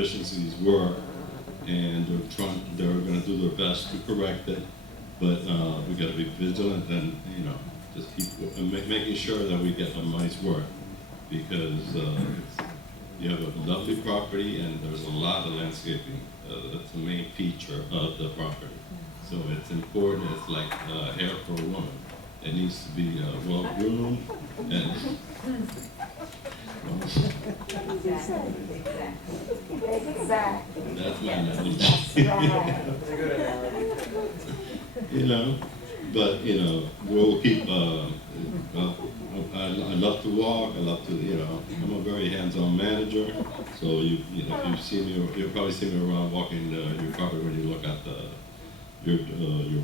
deficiencies were, and they're going to do their best to correct it. But we got to be vigilant and just keep making sure that we get a money's worth, because you have a lovely property and there's a lot of landscaping. That's the main feature of the property. So it's important. It's like hair for a woman. It needs to be well groomed and. Exactly. That's my knowledge. But we'll keep. I love to walk. I love to. I'm a very hands-on manager. So if you see me, you'll probably see me around walking your property when you look at your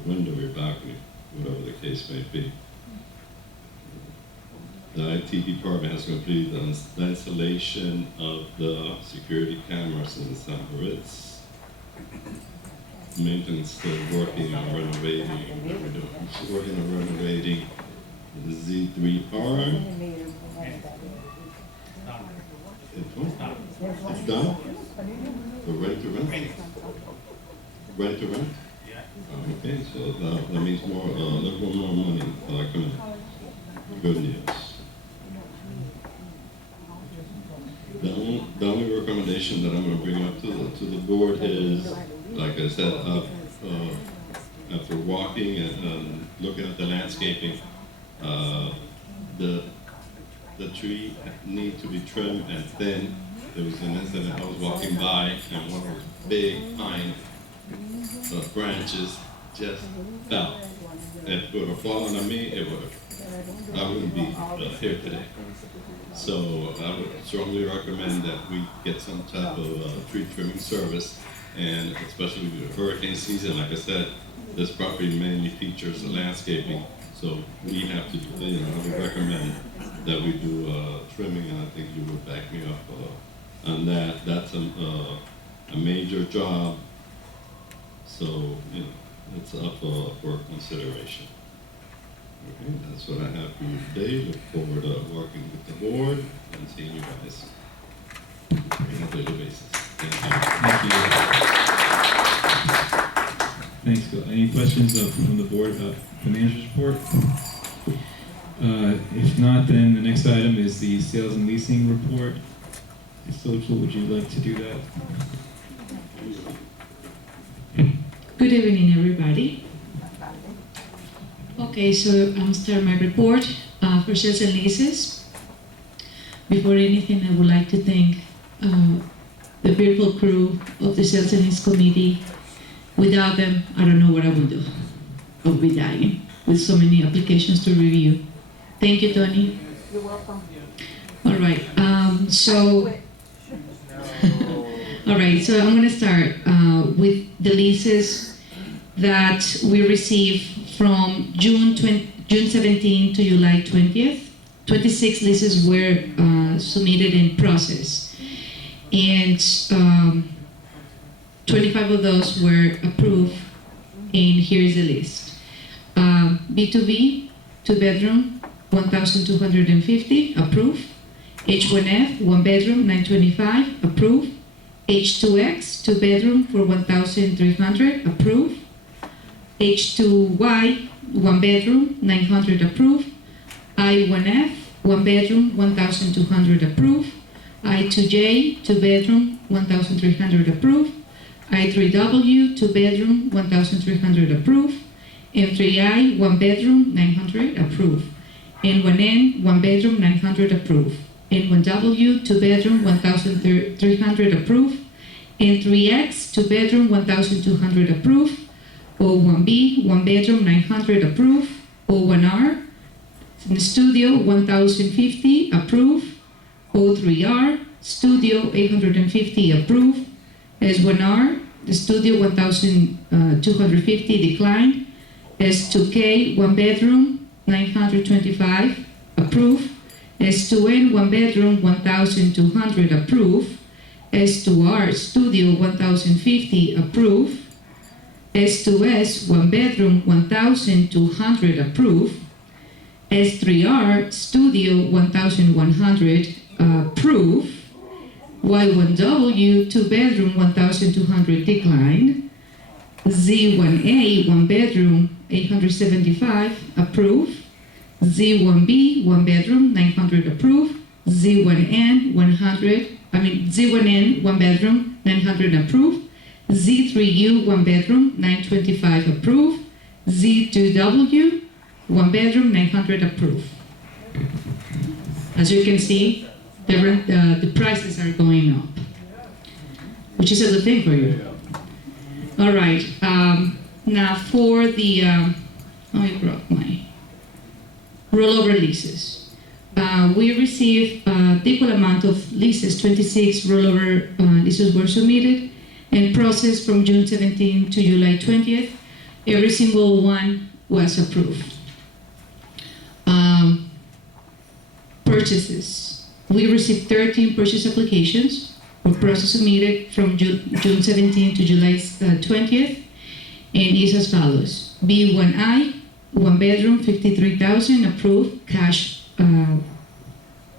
window, your balcony, whatever the case may be. The IT department has completed the installation of the security cameras in San Moritz. Maintenance still working on renovating. She's working on renovating the Z3R. It's done? So ready to rent? Ready to rent? Yeah. Okay, so that means more, a little more money coming in. Good news. The only recommendation that I'm going to bring up to the board is, like I said, after walking and looking at the landscaping, the tree need to be trimmed and thin. There was an incident, I was walking by and one of those big pine branches just fell. If it would have fallen on me, I wouldn't be here today. So I would strongly recommend that we get some type of tree trimming service, and especially with the hurricane season, like I said, this property mainly features the landscaping. So we have to, I would recommend that we do trimming, and I think you would back me up on that. That's a major job, so it's up for consideration. Okay, that's what I have for you today. Look forward to working with the board and seeing you guys on a daily basis. Thank you. Thanks, Bill. Any questions from the board about the manager's report? If not, then the next item is the sales and leasing report. Social, would you like to do that? Good evening, everybody. Okay, so I'm starting my report for sales and leases. Before anything, I would like to thank the beautiful crew of the Sales and Lease Committee. Without them, I don't know what I would do. I would be dying with so many applications to review. Thank you, Tony. You're welcome. All right, so I'm going to start with the leases that we received from June 17 to July 20th. 26 leases were submitted in process, and 25 of those were approved, and here is the list. B2B, 2-bedroom, 1,250, approved. H1F, 1-bedroom, 925, approved. H2X, 2-bedroom for 1,300, approved. H2Y, 1-bedroom, 900, approved. I1F, 1-bedroom, 1,200, approved. I2J, 2-bedroom, 1,300, approved. I3W, 2-bedroom, 1,300, approved. M3I, 1-bedroom, 900, approved. N1N, 1-bedroom, 900, approved. N1W, 2-bedroom, 1,300, approved. N3X, 2-bedroom, 1,200, approved. O1B, 1-bedroom, 900, approved. O1R, studio, 1,050, approved. O3R, studio, 850, approved. S1R, the studio, 1,250, declined. S2K, 1-bedroom, 925, approved. S2N, 1-bedroom, 1,200, approved. S2R, studio, 1,050, approved. S2S, 1-bedroom, 1,200, approved. S3R, studio, 1,100, approved. Y1W, 2-bedroom, 1,200 declined. Z1A, 1-bedroom, 875 approved. Z1B, 1-bedroom, 900 approved. Z1N, Z1N, 1-bedroom, 900 approved. Z3U, 1-bedroom, 925 approved. Z2W, 1-bedroom, 900 approved. As you can see, the prices are going up, which is a good thing for you. All right, now for the, I brought my rollover leases. We received the equal amount of leases, 26 rollover leases were submitted and processed from June 17 to July 20th. Every single one was approved. Purchases. We received 13 purchase applications for process submitted from June 17 to July 20th, and is as follows. B1I, 1-bedroom, 53,000 approved cash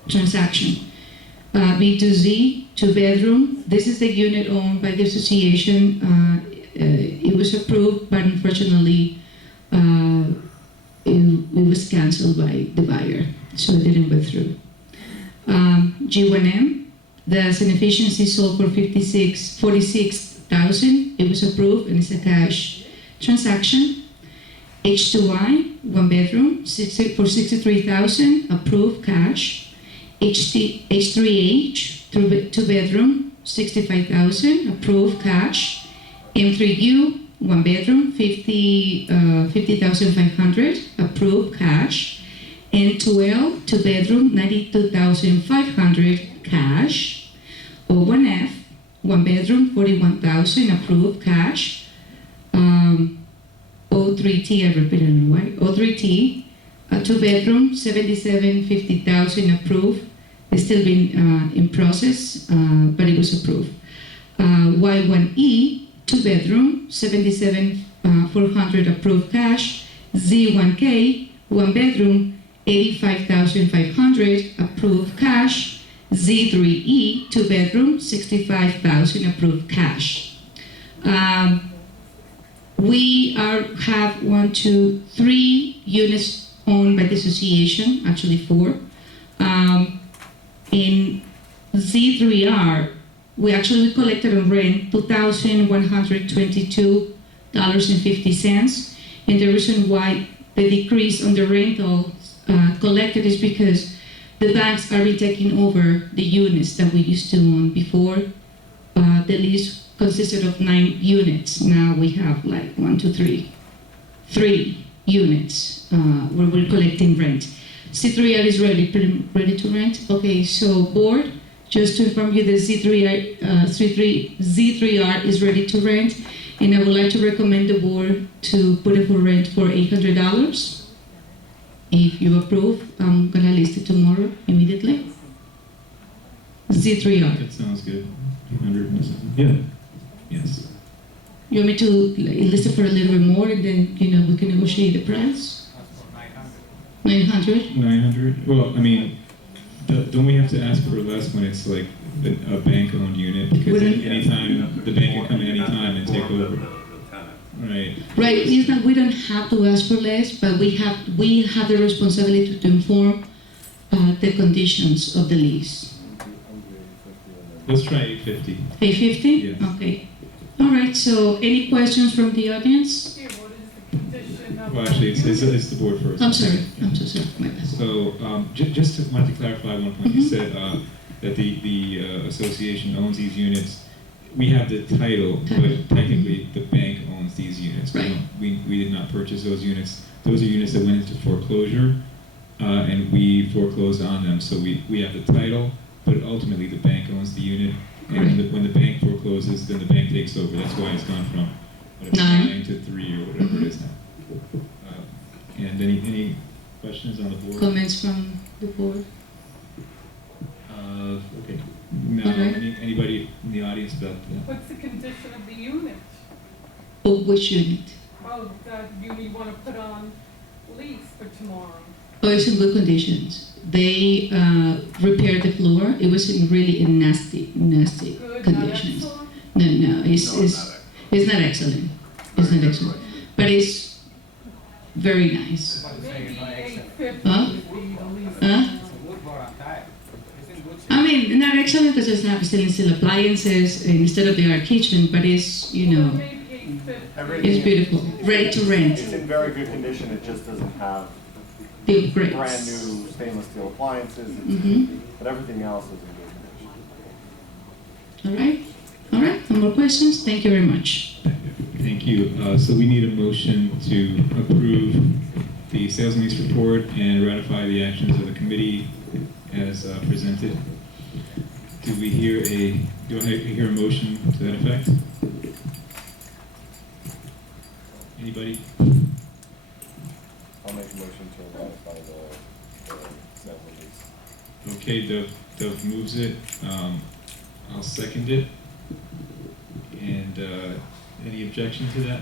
transaction. B2Z, 2-bedroom. This is the unit owned by the association. It was approved, but unfortunately, it was canceled by the buyer, so it didn't go through. G1M, the San Efficiency sold for 46,000. It was approved and it's a cash transaction. H2I, 1-bedroom, for 63,000, approved cash. H3H, 2-bedroom, 65,000, approved cash. M3U, 1-bedroom, 50,500, approved cash. N2L, 2-bedroom, 92,500, cash. O1F, 1-bedroom, 41,000, approved cash. O3T, I repeated it, right? O3T, 2-bedroom, 50,000 approved. It's still been in process, but it was approved. Y1E, 2-bedroom, 77,400 approved cash. Z1K, 1-bedroom, 85,500 approved cash. Z3E, 2-bedroom, 65,000 approved cash. We have 3 units owned by the association, actually 4. In Z3R, we collected on rent $2,122.50, and the reason why the decrease on the rental collected is because the banks are taking over the units that we used to own before. The lease consisted of 9 units. Now we have 3 units where we're collecting rent. C3R is ready to rent. Okay, so board, just to inform you, the Z3R is ready to rent, and I would like to recommend the board to put it for rent for $800. If you approve, I'm gonna list it tomorrow immediately. Z3R. That sounds good. 800 or something. Yeah. Yes. You want me to list it for a little bit more, and then we can negotiate the price? 900. 900. Well, I mean, don't we have to ask for less when it's like a bank-owned unit? Because anytime the bank can come at any time and take over. Right. Right. It's not, we don't have to ask for less, but we have the responsibility to inform the conditions of the lease. Let's try 850. 850? Yes. Okay. All right. So, any questions from the audience? Well, actually, it's the board first. I'm sorry. I'm so sorry. My bad. So, just wanted to clarify one point. You said that the association owns these units. We have the title, but technically the bank owns these units. Right. We did not purchase those units. Those are units that went into foreclosure, and we foreclosed on them. So we have the title, but ultimately the bank owns the unit. And when the bank forecloses, then the bank takes over. That's why it's gone from 9 to 3 or whatever it is now. And any questions on the board? Comments from the board? Okay. Now, Okay. anybody in the audience about that? What's the condition of the unit? Oh, which unit? That you want to put on lease for tomorrow. Oh, it's in good conditions. They repaired the floor. It was in really in nasty Good, not conditions. excellent. No, it's not excellent. It's not excellent, but it's very nice. Maybe 850 Huh? would be the least. Huh? I mean, not excellent because it's not still appliances instead of the kitchen, but it's, you Well, know, maybe 850. it's beautiful, ready to rent. It's in very good condition, it just doesn't have The upgrades. brand new stainless steel appliances, Mhm. but everything else is in good condition. All right, all right. No more questions. Thank you very much. Thank you. So we need a motion to approve the sales and lease report and ratify the actions of the committee as presented. Do I hear a motion to that effect? Anybody? I'll make a motion to ratify the sales and lease. Okay, Dove moves it. I'll second it. And any objection to that?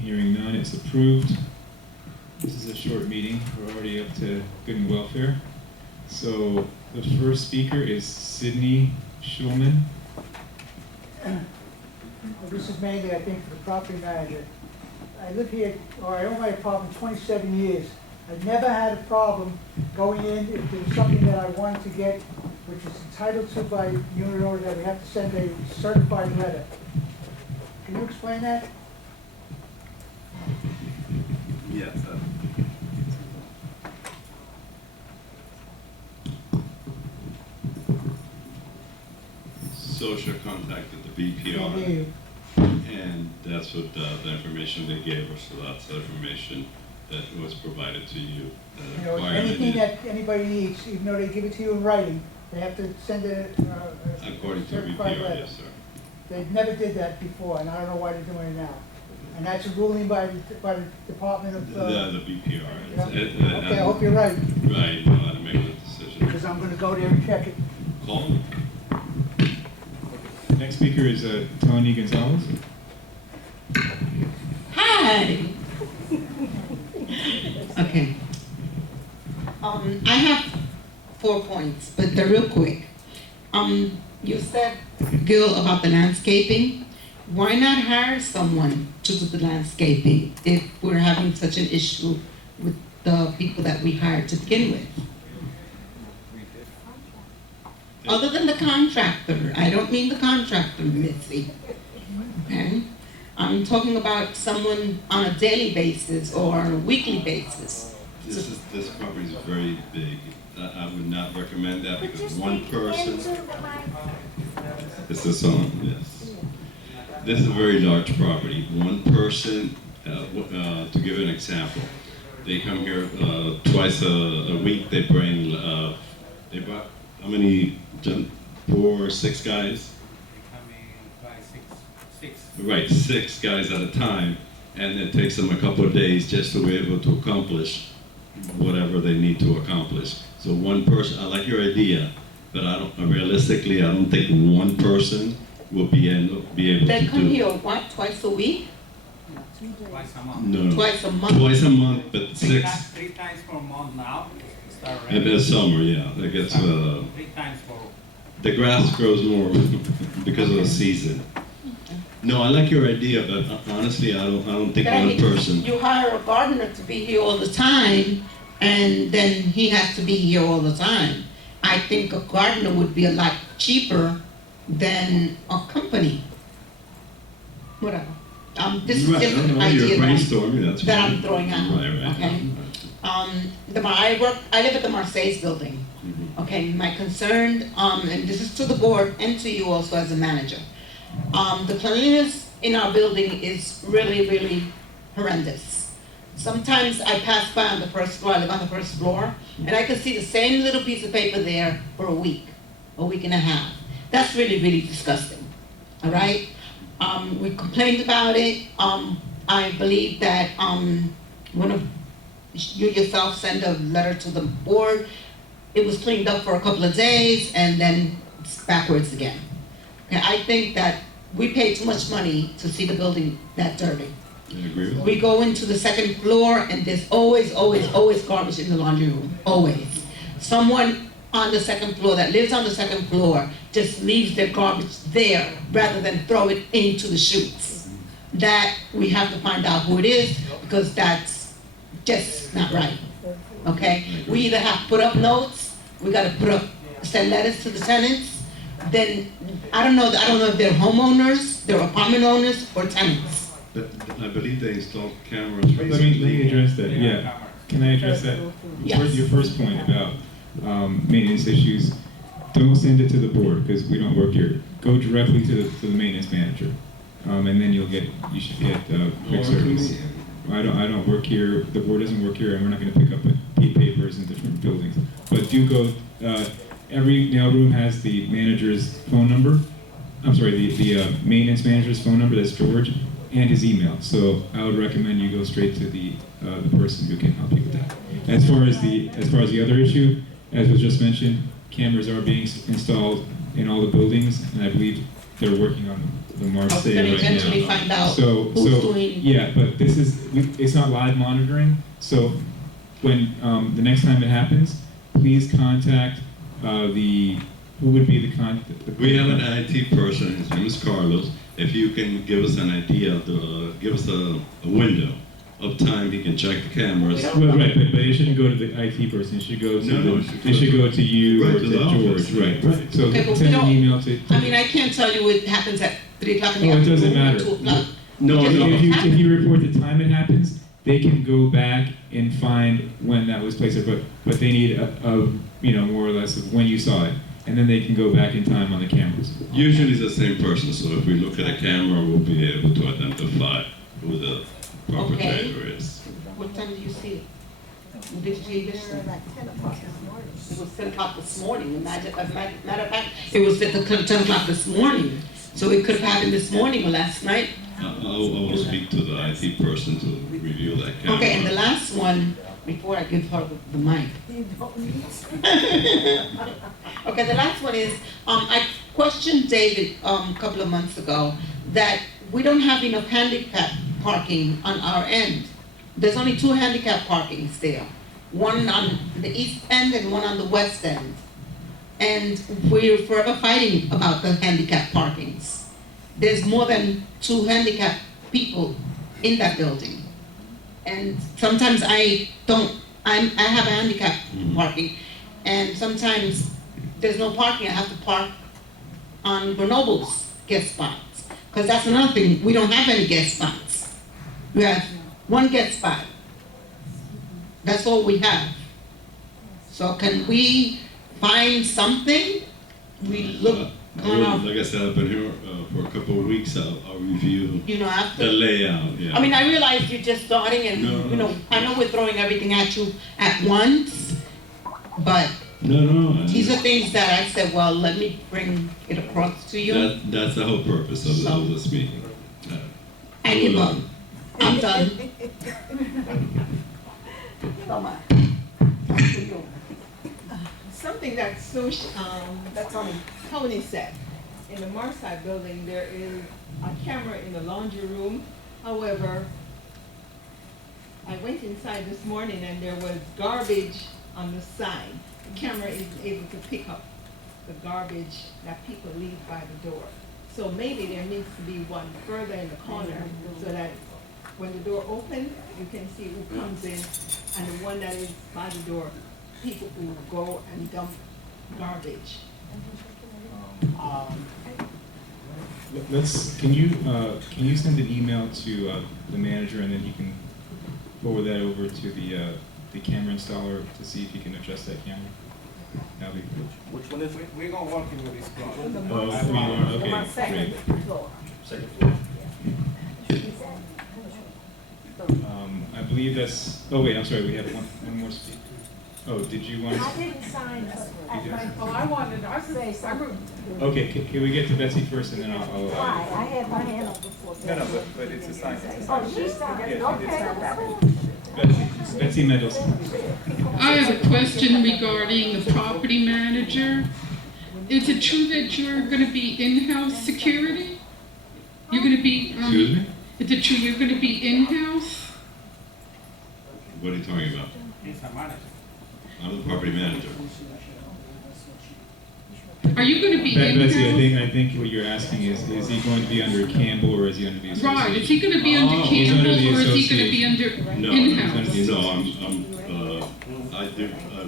Hearing none, it's approved. This is a short meeting. We're already up to good and welfare. So the first speaker is Sydney Schulman. This is mainly, I think, for the property manager. I live here, or I own my apartment 27 years. I've never had a problem going in if there was something that I wanted to get, which is entitled to by unit owner, that we have to send a certified letter. Can you explain that? Yes. Social contacted the Can't hear BPR, you. and that's what the information they gave us. So that's the information that was provided to you. You know, anything that anybody needs, even though they give it to you in writing, they have to send a According to certified BPR, letter. yes, sir. They never did that before, and I don't know why they're doing it now. And that's a ruling by the Department of, The BPR. yeah. It's- Okay, I hope you're right, Right, know how to make that decision. because I'm gonna go there and check it. Call them. Next speaker is Tony Gonzalez. Hi. Okay. I have 4 points, but they're real quick. You said, Gil, about the landscaping. Why not hire someone to do the landscaping if we're having such an issue with the people that we hired to begin with? Other than the contractor, I don't mean the contractor, Mitzi. Okay? I'm talking about someone on a daily basis or on a weekly basis. This property is very big. I would not recommend that because one person. This is on, yes. This is a very large property. One person, to give an example, they come here twice a week. They bring, they brought how many? 4, 6 guys. Right, 6 guys at a time, and it takes them a couple of days just to be able to accomplish whatever they need to accomplish. So one person, I like your idea, but realistically, I don't think one person will be able They to come do. here, what, twice a week? No, Twice a month? twice a month, but 6, Three times per month now. Start and then summer, yeah, it gets, 3 times for. the grass grows more because of the season. No, I like your idea, but honestly, I don't think But I one mean, person. You hire a gardener to be here all the time, and then he has to be here all the time. I think a gardener would be a lot cheaper than a company. Whatever. This is Right, just an you're idea brainstorming, that's that fine. I'm throwing out. Right. Okay. I live at the Marseilles building. Mhm. Okay, my concern, and this is to the board and to you also as a manager. The cleanliness in our building is really, really horrendous. Sometimes I pass by on the first floor, I live on the first floor, and I can see the same little piece of paper there for a week and a half. That's really, really disgusting, all right? We complained about it. I believe that one of you yourself sent a letter to the board. It was cleaned up for a couple of days and then it's backwards again. Okay, I think that we pay too much money to see the building that dirty. I agree with We go into the second floor and there's always garbage in the laundry room, always. someone on the second floor that lives on the second floor just leaves their garbage there rather than throw it into the chutes. That we have to find out who it is, because that's just not right, okay? We either have to put up notes, we gotta send letters to the tenants, then, I don't know if they're homeowners, they're apartment owners, or tenants. I believe they installed cameras. Let me address that, They have yeah. cameras. Can I address that? Yes. Your first point about maintenance issues, don't send it to the board, because we don't work here. Go directly to the maintenance manager, and then you should get quick service. I don't work here, the board doesn't work here, and we're not gonna pick up papers in different buildings. But do go, every nail room has the manager's phone number, the maintenance manager's phone number, that's George, and his email. So I would recommend you go straight to the person who can help you with that. As far as the other issue, as was just mentioned, cameras are being installed in all the buildings, and I believe they're working on the Marseille We're gonna right now. eventually find out So, who's doing. yeah, but it's not live monitoring, so when, the next time it happens, please contact, who would be the contact? We have an IT person, his name is Carlos. If you can give us an idea of give us a window of time he can check the cameras. Well, right, but it shouldn't go to the IT person, it should go to No, it should go to you right or to to the office. George, right. So Okay, but we send an don't- email to. I mean, I can't tell you what happens at 3 o'clock in the Oh, it afternoon. doesn't or matter. 2 o'clock. No, Because no. If you report the time it happens, they can go back and find when that was placed there, but they need a more or less of when you saw it, and then they can go back in time on the cameras. Usually it's the same person, so if we look at a camera, we'll be able to identify who the perpetrator is. What time did you see it? Did you see it yesterday? It was 10 o'clock this morning. Imagine, as a matter of fact, it was at 10 o'clock this morning. So it could have happened this morning or last night. I will speak to the IT person to review that camera. Okay, and the last one, before I give her the mic. Okay, the last one is, I questioned David a couple of months ago that we don't have enough handicap parking on our end. There's only 2 handicap parkings there, one on the east end and one on the west end. And we're forever fighting about the handicap parkings. There's more than 2 handicapped people in that building. And sometimes I have a handicap parking, and sometimes there's no parking. I have to park on Grenoble's guest spots, because that's another thing. We don't have any guest spots. We have 1 guest spot. That's all we have. So can we find something? We look on our, Like I said, I've been here for a couple of weeks. I'll review after. the layout. Yeah. I mean, I realize you're just starting and, No. I know we're throwing everything at you at once, but no. these are things that I said, well, let me bring it across to you. That's the whole purpose of this meeting. I give up. I'm done. Something that Tony said. In the Marside building, there is a camera in the laundry room. However, I went inside this morning and there was garbage on the side. The camera is able to pick up the garbage that people leave by the door. So maybe there needs to be one further in the corner so that when the door opens, you can see who comes in, and the one that is by the door, people who go and dump garbage. Can you send an email to the manager, and then he can forward that over to the camera installer to see if he can adjust that camera? That'd be good. Which one is it? We're gonna work with this project. Okay, Second great. floor. Second floor. I believe that's, oh wait, I'm sorry, we have one more speaker. Oh, did you want I to? didn't sign at my, Oh, I say something. Okay, can we get to Betsy first, and then I'll Why? I had my hand up before. but it's a sign. Oh, she signed, Yeah, okay. Betsy Mendelson. I have a question regarding the property manager. Is it true that you're going to be in-house security? You're going to be, Excuse me? is it true you're going to be in-house? What are you talking about? He's a manager. I'm the property manager. Are you gonna be Betsy, in-house? I think what you're asking is he going to be under Campbell or is he under the association? Right, is he gonna be under Oh, he's under Campbell, the or is he gonna be association. under No, in-house? no, I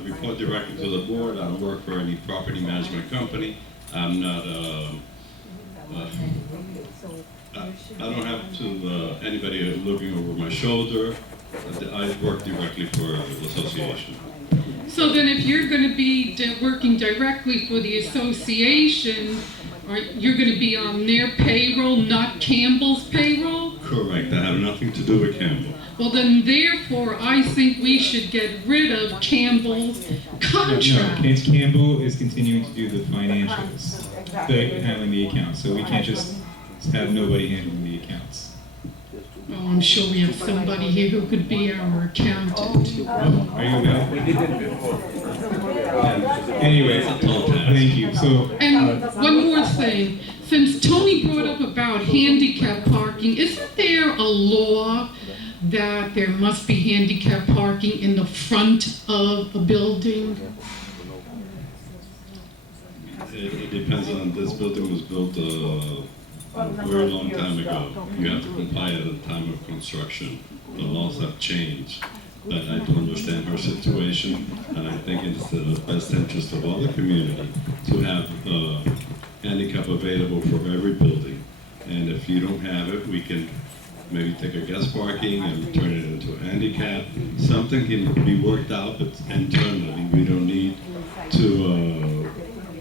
report directly to the board. I don't work for any property management company. I'm not, I don't have to, anybody looking over my shoulder. I work directly for the association. So then if you're gonna be working directly for the association, you're gonna be on their payroll, not Campbell's payroll? Correct, I have nothing to do with Campbell. Well, then therefore, I think we should get rid of Campbell's No, contract. Campbell is continuing to do the financials, handling the accounts, so we can't just have nobody handling the accounts. Oh, I'm sure we have somebody here who could be our accountant. Are you available? We did it before. Anyway, thank you. So, And one more thing, since Tony brought up about handicap parking, isn't there a law that there must be handicap parking in the front of a building? It depends on, this building was built a very long time ago. You have to comply at the time of construction. The laws have changed. But I do understand her situation, and I think it's in the best interest of all the community to have handicap available for every building. And if you don't have it, we can maybe take a guest parking and turn it into a handicap. Something can be worked out, but internally, we don't need to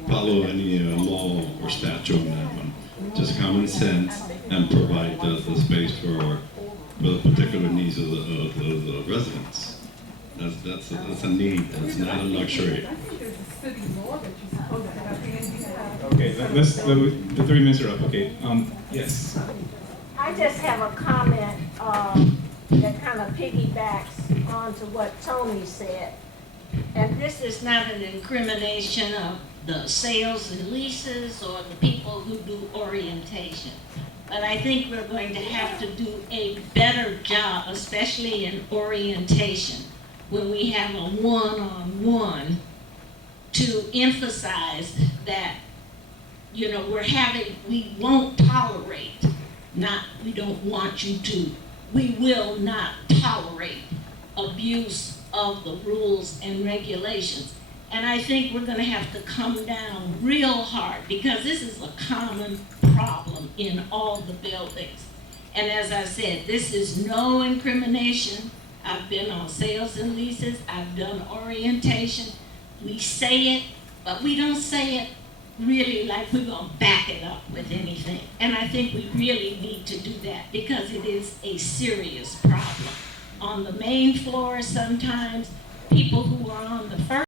follow any law or statute on that one. Just common sense and provide the space for the particular needs of the residents. That's a need, that's not a luxury. okay, the 3 minutes are up. Okay, yes. I just have a comment that kind of piggybacks onto what Tony said. And this is not an incrimination of the sales and leases or the people who do orientation. But I think we're going to have to do a better job, especially in orientation, when we have a one-on-one, to emphasize that, you know, we won't tolerate, not we don't want you to, we will not tolerate abuse of the rules and regulations. And I think we're gonna have to come down real hard because this is a common problem in all the buildings. And as I said, this is no incrimination. I've been on sales and leases, I've done orientation. We say it, but we don't say it really like we're gonna back it up with anything. And I think we really need to do that because it is a serious problem. On the main floor sometimes, people who are on the first